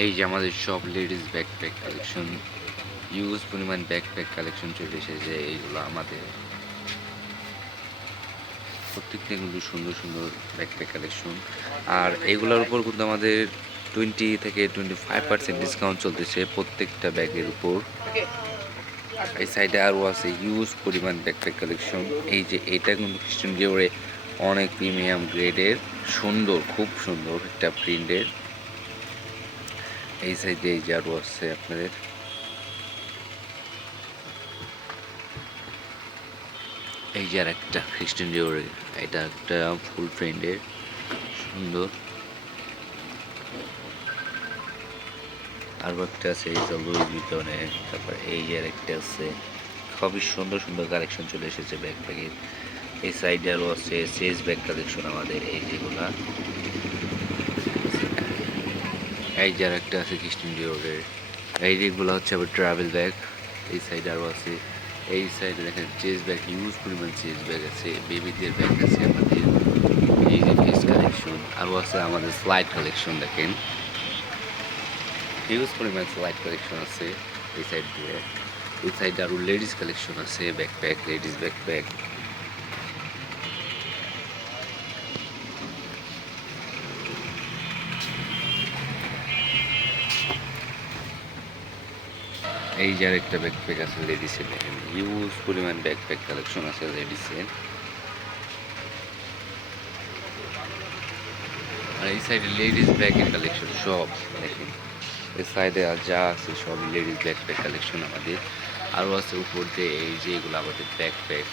এই যে আমাদের সব লেডিস ব্যাকপ্যাক কালেকশন, ইউজ পরিমাণ ব্যাকপ্যাক কালেকশন চলে এসেছে। এইগুলো আমাদের প্রত্যেকটা কিন্তু সুন্দর সুন্দর ব্যাকপ্যাক কালেকশন। আর এগুলোর উপর কিন্তু আমাদের 20 থেকে 25% ডিসকাউন্ট চলতেছে প্রত্যেকটা ব্যাগের উপর। এই সাইডে আরও আছে ইউজ পরিমাণ ব্যাকপ্যাক কালেকশন। এই যে এটা কিন্তু খ্রিস্টান ডিওরে অনেক প্রিমিয়াম গ্রেডের, সুন্দর, খুব সুন্দর একটা প্রিন্টের। এই সাইডে এই যে আরও আছে আপনাদের, এই যে আর একটা খ্রিস্টান ডিওরের, এটা একটা ফুল প্রিন্টের সুন্দর। আরও একটা আছে এই যে লুই ভিতনের, তারপর এই যে আর একটা আছে। খুবই সুন্দর সুন্দর কালেকশন চলে এসেছে ব্যাকপ্যাকের। এই সাইডে আরও আছে চেস ব্যাগ কালেকশন আমাদের, এই যেগুলা। এই যে আর একটা আছে খ্রিস্টান ডিওরের, এই যেগুলো হচ্ছে আবার ট্রাভেল ব্যাগ। এই সাইডে আরও আছে, এই সাইডে দেখেন চেস ব্যাগ, হিউজ পরিমাণ চেস ব্যাগ আছে, বেবিদের ব্যাগ আছে আমাদের। এই যে কেস কালেকশন আরও আছে আমাদের, স্লাইড কালেকশন দেখেন, হিউজ পরিমাণ স্লাইড কালেকশন আছে এই সাইড দিয়ে। এই সাইডে আরও লেডিস কালেকশন আছে, ব্যাকপ্যাক, লেডিস ব্যাকপ্যাক। এই যে আরেকটা ব্যাকপ্যাক আছে লেডিসের, দেখেন হিউজ পরিমাণ ব্যাকপ্যাক কালেকশন আছে লেডিসের। আর এই সাইডে লেডিস ব্যাগের কালেকশন সব দেখেন, এই সাইডে আর যা আছে সব লেডিস ব্যাকপ্যাক কালেকশন আমাদের। আরও আছে উপর দিয়ে, এই যে এগুলো আমাদের ব্যাকপ্যাক।